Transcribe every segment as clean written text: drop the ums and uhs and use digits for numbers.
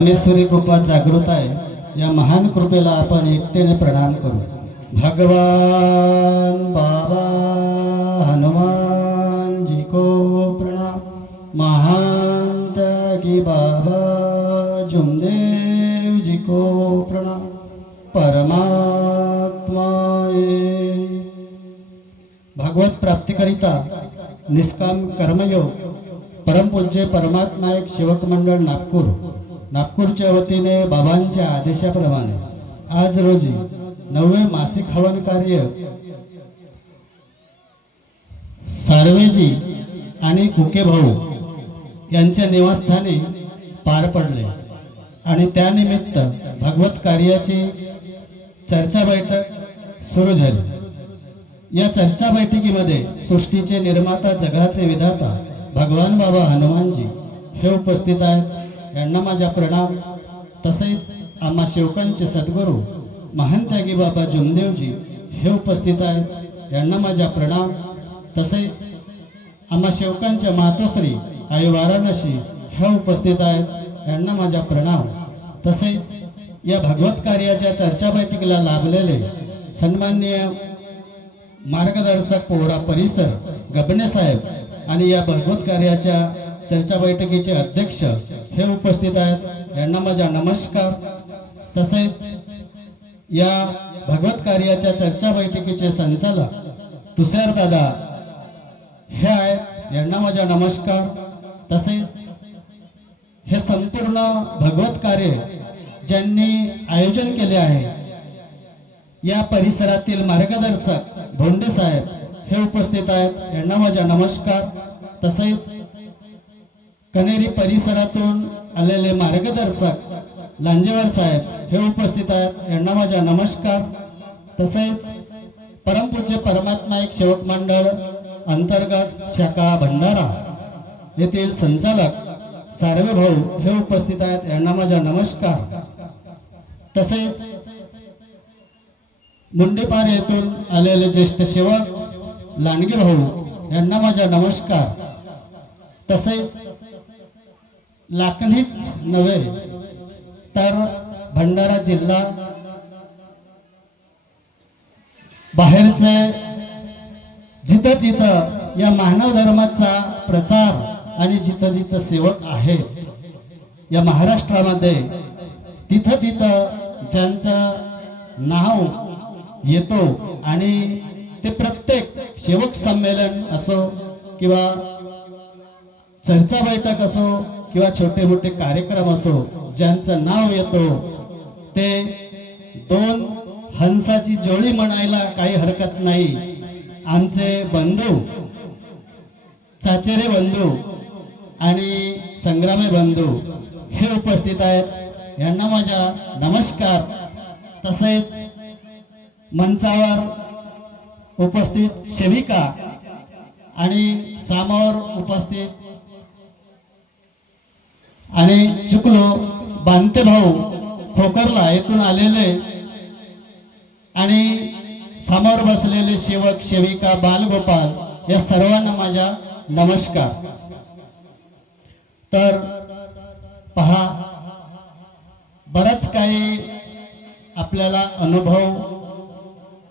परमेश्वरी कृपा जागृत आहे। या महान कृपेला आपण एकतेने प्रणाम करू। भगवान बाबा हनुमान जी को प्रणाम। महान त्यागी बाबा जुमदेव जी को प्रणाम। परमात्मा भागवत प्राप्तिकरिता निष्काम कर्मयोग परमपूज्य परमात्मा एक सेवक मंडळ नागपूरच्या वतीने बाबांच्या आदेशाप्रमाणे आज रोजी 9वे मासिक हवन कार्य सार्वेजी आणि कुके भाऊ यांच्या निवासस्थानी पार पडले आणि त्यानिमित्त भागवत कार्याची चर्चा बैठक सुरू झाली। या चर्चा बैठकीमध्ये सृष्टीचे निर्माता जगाचे विधाता भगवान बाबा हनुमानजी हे उपस्थित आहेत। यांना माझा प्रणाम। तसेच आम्हा सेवकांचे सद्गुरू महान त्यागी बाबा जुमदेवजी हे उपस्थित आहेत। यांना माझा प्रणाम। तसेच आम्हा सेवकांच्या मातोश्री आई वाराणसी ह्या उपस्थित आहेत। यांना माझा प्रणाम। तसेच या भागवत कार्याच्या चर्चा बैठकीला लाभलेले सन्माननीय मार्गदर्शक पोहरा परिसर गबने साहेब आणि या भागवत कार्याच्या चर्चा बैठकीचे अध्यक्ष हे उपस्थित आहेत। यांना माझा नमस्कार। तसेच या भागवत कार्याच्या चर्चा बैठकीचे संचालक तुषार दादा हे आहेत। यांना माझा नमस्कार। तसेच हे संपूर्ण भागवत कार्य ज्यांनी आयोजन केले आहे या परिसरातील मार्गदर्शक भोंडे साहेब हे उपस्थित आहेत। यांना माझा नमस्कार। तसेच कनेरी परिसरातून आलेले मार्गदर्शक लांजेवार साहेब हे उपस्थित आहेत। यांना माझा नमस्कार। तसेच परमपूज्य परमात्मा एक सेवक मंडळ अंतर्गत शाखा भंडारा येथील संचालक सार्वे भाऊ हे उपस्थित आहेत। यांना माझा नमस्कार। तसेच मुंडेपार येथून आलेले ज्येष्ठ सेवक लांडगे भाऊ यांना माझा नमस्कार। तसेच लाखनीच नव्हे तर भंडारा जिल्हा बाहेरचे जिथं जिथं या मानव धर्माचा प्रचार आणि जिथं जिथं सेवक आहेत या महाराष्ट्रामध्ये तिथं तिथं ज्यांचं नाव येतो आणि ते प्रत्येक सेवक संमेलन असो किंवा चर्चा बैठक असो किंवा छोटे मोठे कार्यक्रम असो ज्यांचं नाव येतो ते दोन हंसाची जोडी म्हणायला काही हरकत नाही। आमचे बंधू चाचेरे बंधू आणि संग्रामे बंधू हे उपस्थित आहेत। यांना माझा नमस्कार। तसेच मंचावर उपस्थित सेविका आणि समोर उपस्थित आणि चुकलो बांते भाऊ खोकरला येथून आलेले आणि समोर बसलेले सेवक सेविका बालगोपाल या सर्वांना माझा नमस्कार। तर पहा बरंच काही आपल्याला अनुभव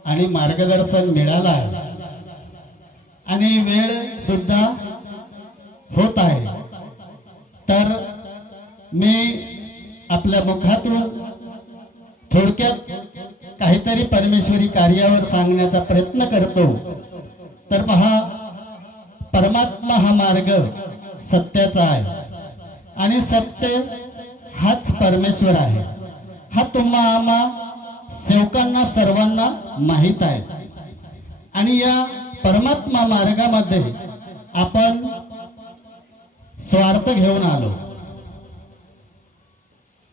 आणि मार्गदर्शन मिळालं आहे आणि वेळ सुद्धा होत आहे। तर मी आपल्या मुखातून थोडक्यात काहीतरी परमेश्वरी कार्यावर सांगण्याचा प्रयत्न करतो। तर पहा परमात्मा हा मार्ग सत्याचा आहे आणि सत्य हाच परमेश्वर आहे। हा तुम्हा आम्हा सेवकांना सर्वांना माहित आहे आणि या परमात्मा मार्गामध्ये आपण स्वार्थ घेऊन आलो।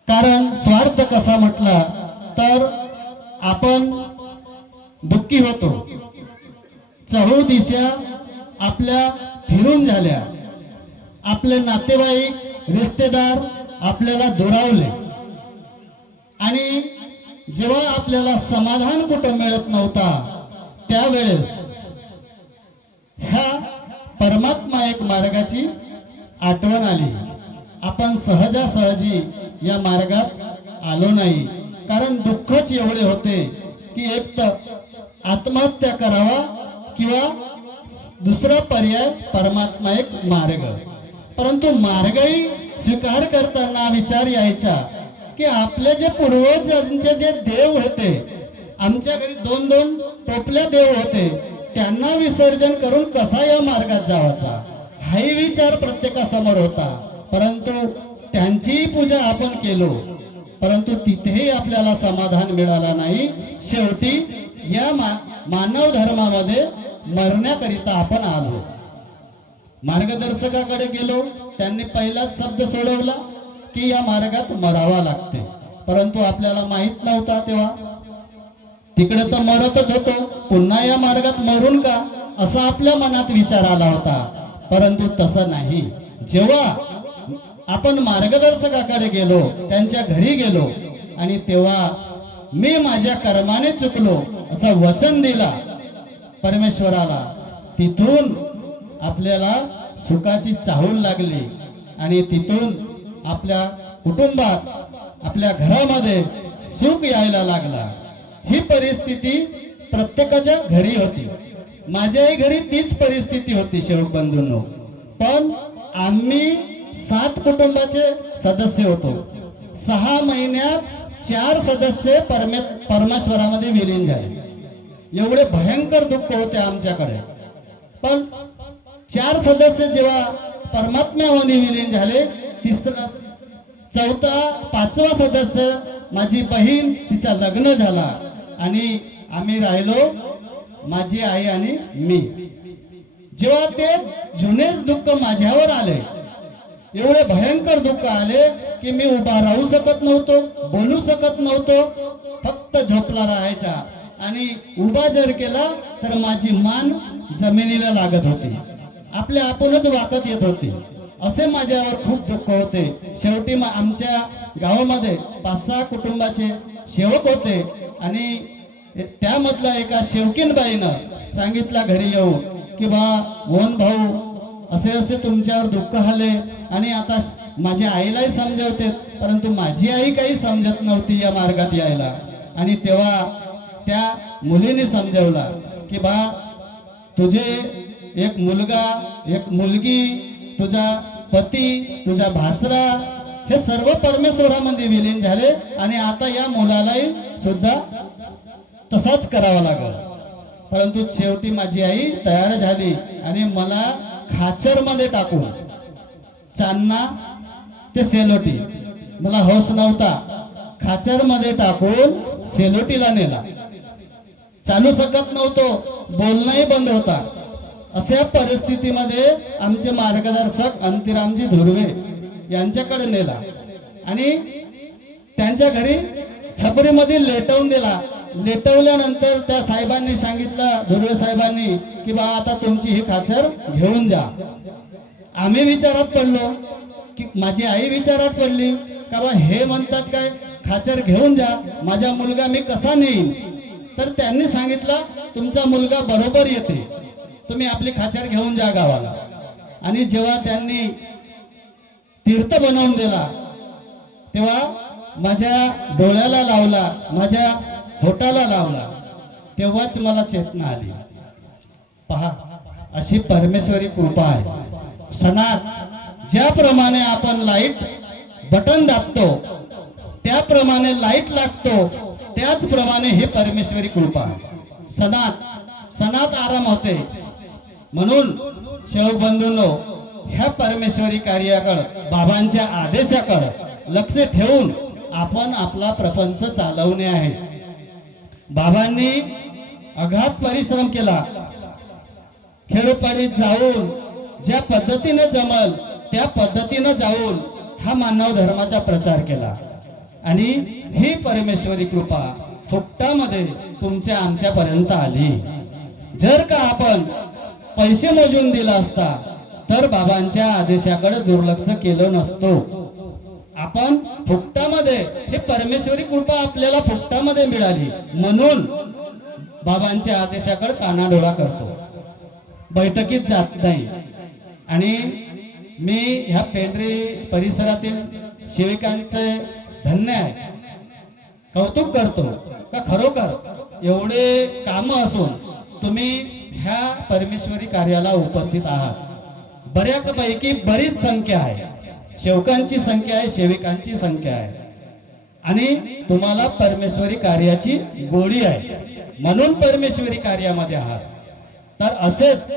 कारण स्वार्थ कसा म्हटला तर आपण दुःखी होतो, चहू दिशा आपल्या फिरून झाल्या, आपले नातेवाईक रिश्तेदार आपल्याला दुरावले आणि जेव्हा आपल्याला समाधान कुठं मिळत नव्हता त्यावेळेस ह्या परमात्मा एक मार्गाची आठवण आली। आपण सहजासहजी या मार्गात आलो नाही, कारण दुःखच एवढे होते की एक तर आत्महत्या करावा किंवा दुसरा पर्याय परमात्मा एक मार्ग. परंतु मार्गही स्वीकार करताना विचार यायचा की आपले जे पूर्वजांचे जे देव होते, आमच्या घरी 2-2 टोपल्या देव होते, त्यांना विसर्जन करून कसा या मार्गात जावाचा हाही विचार प्रत्येकासमोर होता. परंतु त्यांचीही पूजा आपण केलो, परंतु तिथेही आपल्याला समाधान मिळाला नाही. शेवटी या मानव धर्मामध्ये मरण्याकरिता आपण आलो. मार्गदर्शकाकडे गेलो, त्यांनी पहिलाच शब्द सोडवला की या मार्गात मरावा लागते. परंतु आपल्याला माहित नव्हता तेव्हा, तिकडे तर मरतच होतो, पुन्हा या मार्गात मरून का असा आपल्या मनात विचार आला होता. परंतु तसं नाही. जेव्हा आपण मार्गदर्शकाकडे गेलो, त्यांच्या घरी गेलो आणि तेव्हा मी माझ्या कर्माने चुकलो असं वचन दिला परमेश्वराला, तिथून आपल्याला सुखाची चाहूल लागली आणि तिथून आपल्या कुटुंबात, आपल्या घरामध्ये सुख यायला लागला. ही परिस्थिती प्रत्येकाच्या घरी होती. माझ्याही घरी तीच परिस्थिती होती शेवट बंधूंनो. पण आम्ही 7 कुटुंबाचे सदस्य होतो. 6 महिन्यात 4 सदस्य परमेश्वरामध्ये विलीन झाले. एवढे भयंकर दुःख होते आमच्याकडे. पण 4 सदस्य जेव्हा परमात्म्यामध्ये विलीन झाले, तिसरा 5वा सदस्य माझी बहीण, तिचा लग्न झाला आणि आम्ही राहिलो, माझी आई आणि मी. जेव्हा ते जुनेच दुःख माझ्यावर आले, एवढे भयंकर दुःख आले की मी उभा राहू शकत नव्हतो, बोलू शकत नव्हतो, फक्त झोपला राहायचा. आणि उभा जर केला तर माझी मान जमिनीला लागत होती, आपल्या आपणच वाकत येत होती. असे माझ्यावर खूप दुःख होते. शेवटी आमच्या गावामध्ये 5-6 कुटुंबाचे सेवक होते आणि त्यामधला एका शेवकीनबाईनं सांगितला घरी येऊ की बा मोहन भाऊ असे असे तुमच्यावर दुःख आले. आणि आता माझ्या आईलाही समजवते, परंतु माझी आई काही समजत नव्हती या मार्गात यायला. आणि तेव्हा त्या मुलीने समजवला की बा तुझे एक मुलगा, एक मुलगी, तुझा पती, तुझा भासरा हे सर्व परमेश्वरामध्ये विलीन झाले आणि आता या मुलालाही सुद्धा तसाच करावा लागल. परंतु शेवटी माझी आई तयार झाली आणि मला खाचरमध्ये टाकून, चांदणा ते सेलोटी, मला हौस नव्हता, खाचरमध्ये टाकून सेलोटीला नेला. चालू शकत नव्हतो, बोलणंही बंद होता. अशा परिस्थितीमध्ये आमचे मार्गदर्शक अंतिरामजी धुर्वे यांच्याकडे नेला आणि त्यांच्या घरी छपरीमध्ये लेटवून दिला. लेटवल्यानंतर त्या साहेबांनी सांगितलं, धुर्वे साहेबांनी, की बा आता तुमची ही खाचर घेऊन जा. आम्ही विचारात पडलो, की माझी आई विचारात पडली का बा हे म्हणतात काय खाचर घेऊन जा, माझा मुलगा मी कसा नेईन. तर त्यांनी सांगितलं तुमचा मुलगा बरोबर येते, तुम्ही आपली खाचर घेऊन जा गावाला. आणि जेव्हा त्यांनी तीर्थ बनवून दिला तेव्हा माझ्या डोळ्याला लावला, माझ्या होटाला लावला, तेव्हाच मला चेतना आली. पहा, अशी परमेश्वरी कृपा आहे. सणात ज्याप्रमाणे आपण लाईट बटन दाबतो, त्याप्रमाणे लाईट लागतो, त्याचप्रमाणे ही परमेश्वरी कृपा आहे. सणात आराम होते. म्हणून शेवक बंधूंनो, ह्या परमेश्वरी कार्याकडे, बाबांच्या आदेशाकडे लक्ष ठेवून आपण आपला प्रपंच चालवणे आहे. बाबांनी अघात परिश्रम केला. खेडोपाडीत जाऊन ज्या पद्धतीने जमल त्या पद्धतीने जाऊन हा मानव धर्माचा प्रचार केला. आणि ही परमेश्वरी कृपा फुकटामध्ये तुमच्या आमच्यापर्यंत आली. जर का आपण पैसे मोजून दिला असता तर बाबांच्या आदेशाकडे दुर्लक्ष केलं नसतो. आपण फुकटामध्ये, ही परमेश्वरी कृपा आपल्याला फुकटामध्ये मिळाली म्हणून बाबांच्या आदेशाकडे कानाडोळा करतो, बैठकीत जात नाही. आणि मी ह्या पेंढरी परिसरातील सेविकांचे धन्य आहे, कौतुक करतो का खरोखर एवढे काम असून तुम्ही ह्या परमेश्वरी कार्याला उपस्थित आहात। बऱ्यापैकी बरीच संख्या आहे, सेवकांची संख्या आहे, सेविकांची संख्या आहे आणि तुम्हाला परमेश्वरी कार्याची गोडी आहे म्हणून परमेश्वरी कार्यामध्ये आहात। तर असेच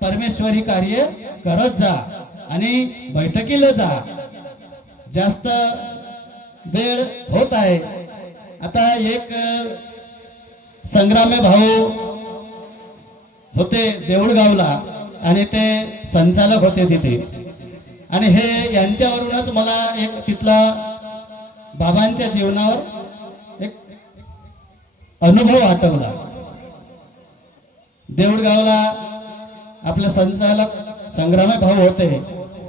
परमेश्वरी कार्य करत जा आणि बैठकीला जा। जास्त वेळ होत आहे। आता एक संग्रामे भाऊ होते देऊळगावला आणि ते संचालक होते तिथे, आणि हे यांच्यावरूनच मला एक तिथला बाबांच्या जीवनावर एक अनुभव आठवला। देऊळगावला आपले संचालक संग्रामे भाऊ होते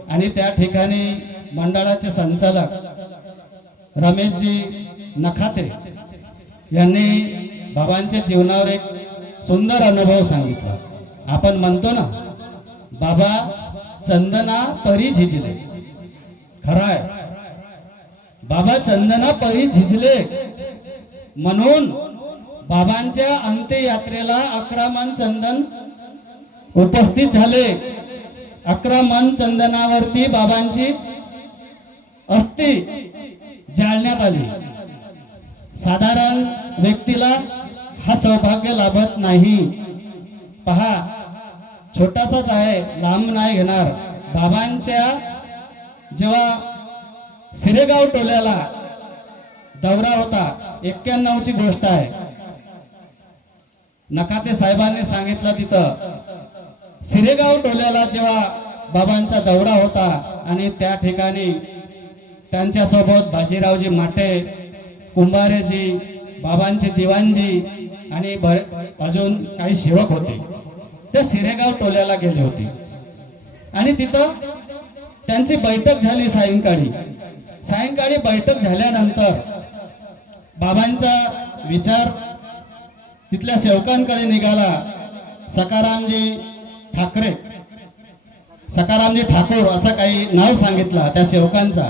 आणि त्या ठिकाणी मंडळाचे संचालक रमेशजी नखाते यांनी बाबांच्या जीवनावर एक सुंदर अनुभव सांगितला। आपण म्हणतो ना, बाबा चंदना परी झिजले, खरं आहे, बाबा चंदना परी झिजले म्हणून बाबांच्या अंत्ययात्रेला 11 मन चंदन उपस्थित झाले। 11 मन चंदनावरती बाबांची अस्थी जाळण्यात आली। साधारण व्यक्तीला हा सौभाग्य लाभत नाही। पहा, छोटासाच आहे, लांब नाही घेणार। बाबांच्या जेव्हा सिरेगाव टोल्याला दौरा होता, 91 ची गोष्ट आहे, नखाते साहेबांनी सांगितलं, तिथं सिरेगाव टोल्याला जेव्हा बाबांचा दौरा होता आणि त्या ठिकाणी त्यांच्या सोबत बाजीरावजी माटे, कुंभारेजी, बाबांचे दिवाणजी आणि अजून काही सेवक होते, ते सिरेगाव टोल्याला गेले होते आणि तिथं त्यांची बैठक झाली। सायंकाळी बैठक झाल्यानंतर बाबांचा विचार तिथल्या सेवकांकडे निघाला। सकारामजी ठाकूर असं काही नाव सांगितलं त्या सेवकांचा,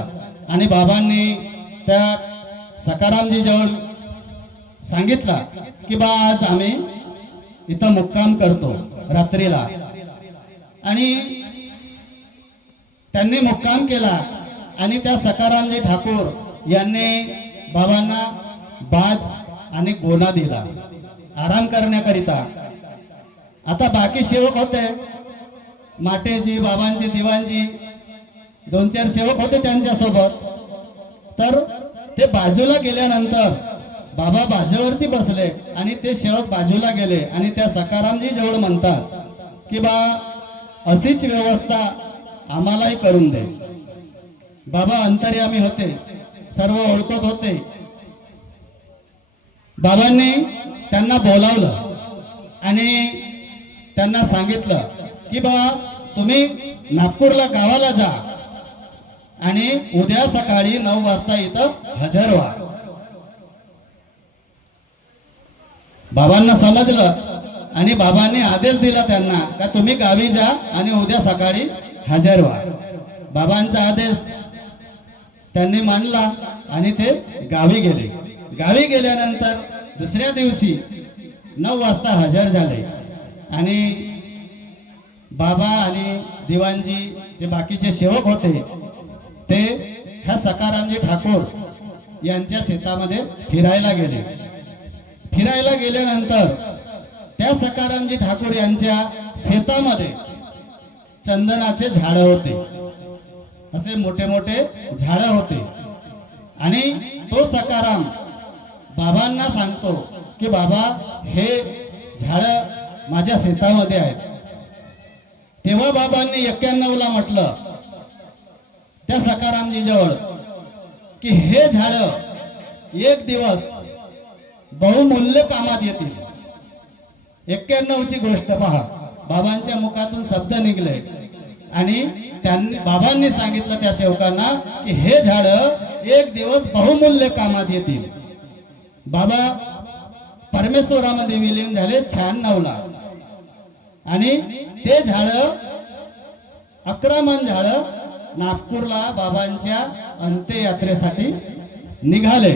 आणि बाबांनी त्या सकारामजी जवळ सांगितलं की बा आज आम्ही इथं मुक्काम करतो रात्रीला, आणि त्यांनी मुक्काम केला आणि त्या सकारामजी ठाकूर यांनी बाबांना बाज आणि गोना दिला आराम करण्याकरिता। आता बाकी सेवक होते, माटेजी, बाबांचे दिवाणजी, 2-4 सेवक होते त्यांच्या सोबत, तर ते बाजूला गेल्यानंतर बाबा बाजूवरती बसले आणि ते सेवक बाजूला गेले आणि त्या सकारामजी जवळ म्हणतात की बा अशीच व्यवस्था आम्हालाही करून दे। बाबा अंतर्यामी होते, सर्व ओळखत होते। बाबांनी त्यांना बोलावलं आणि त्यांना सांगितलं की बा तुम्ही नागपूरला गावाला जा आणि उद्या सकाळी 9 वाजता इथं हजर व्हा। बाबांना समजलं आणि बाबांनी आदेश दिला त्यांना का तुम्ही गावी जा आणि उद्या सकाळी हजर व्हा। बाबांचा आदेश त्यांनी मानला आणि ते गावी गेले। गावी गेल्यानंतर दुसऱ्या दिवशी 9 वाजता हजर झाले आणि बाबा आणि दिवाणजी जे बाकीचे सेवक होते ते ह्या सकारामजी ठाकूर यांच्या शेतामध्ये फिरायला गेले। फिरायला गेल्यानंतर त्या सकारामजी ठाकूर यांच्या शेतामध्ये चंदनाचे झाड होते, असे मोठे मोठे झाड होते, आणि तो सकाराम बाबांना सांगतो की बाबा हे झाड माझ्या शेतामध्ये आहेत। तेव्हा बाबांनी 91 ला म्हटलं त्या सकारामजी जवळ की हे झाड एक दिवस बहुमूल्य कामात येतील। 91 ची गोष्ट पहा, बाबांच्या मुखातून शब्द निघले आणि त्यांनी बाबांनी सांगितलं त्या सेवकांना की हे झाड एक दिवस बहुमूल्य कामात येतील। बाबा परमेश्वरामध्ये विलीन झाले 96 ला, आणि ते झाड 11 मन झाड नागपूरला बाबांच्या अंत्ययात्रेसाठी निघाले।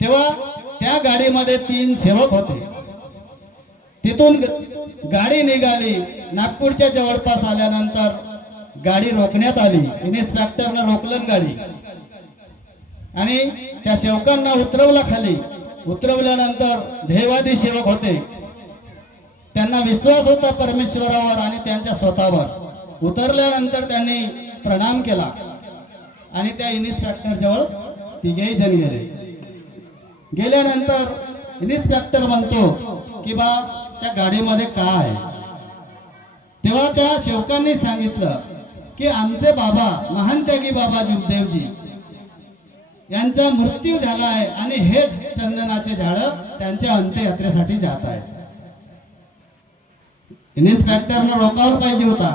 तेव्हा त्या गाडीमध्ये 3 सेवक होते। तिथून गाडी निघाली, नागपूरच्या जवळपास आल्यानंतर गाडी रोखण्यात आली। इन्स्पेक्टरनं रोखलं गाडी आणि त्या सेवकांना उतरवला खाली। उतरवल्यानंतर देवादी सेवक होते, त्यांना विश्वास होता परमेश्वरावर आणि त्यांच्या स्वतःवर। उतरल्यानंतर त्यांनी प्रणाम केला आणि त्या इन्स्पेक्टर जवळ तिघेही जण गेले। गेल्यानंतर इन्स्पेक्टर म्हणतो की बा त्या गाडीमध्ये काय? तेव्हा त्या सेवकांनी सांगितलं की आमचे बाबा महान त्यागी बाबा जीवदेवजी यांचा मृत्यू झाला आहे आणि हे चंदनाचे झाड त्यांच्या अंत्ययात्रेसाठी जात आहे। इन्स्पेक्टरनं रोकावलं पाहिजे होता,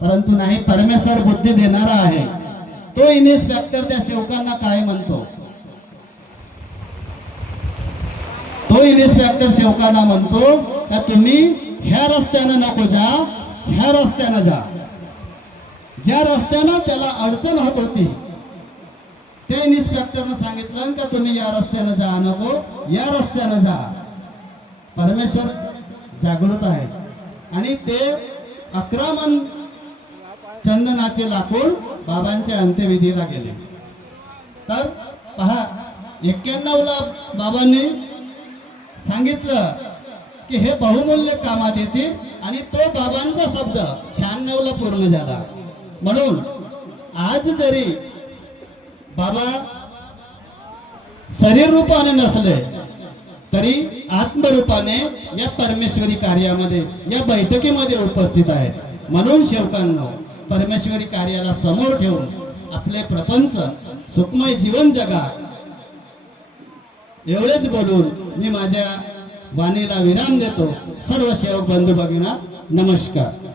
परंतु नाही, परमेश्वर बुद्धी देणारा आहे। तो इन्स्पेक्टर त्या सेवकांना काय म्हणतो? तो इन्स्पेक्टर सेवकांना म्हणतो का तुम्ही ह्या रस्त्यानं नको जा, ह्या रस्त्यानं जा। ज्या रस्त्यानं त्याला अडचण होत होती त्या इन्स्पेक्टरनं सांगितलं का तुम्ही या रस्त्यानं जा नको, या रस्त्यानं जा। परमेश्वर जागृत आहे आणि ते 11 मन चंदनाचे लाकूड बाबांच्या अंत्यविधीला गेले। तर पहा, 91ला बाबांनी सांगितलं की हे बहुमूल्य कामात येतील आणि तो बाबांचा शब्द 96ला पूर्ण झाला। म्हणून आज जरी बाबा शरीर रूपाने नसले तरी आत्मरूपाने या परमेश्वरी कार्यामध्ये, या बैठकीमध्ये उपस्थित आहेत। म्हणून सेवकांनो, परमेश्वरी कार्याला समोर ठेवून आपले प्रपंच सुखमय जीवन जगा। एवढेच बोलून मी माझ्या वाणीला विराम देतो। सर्व सेवक बंधू भगिनींना नमस्कार।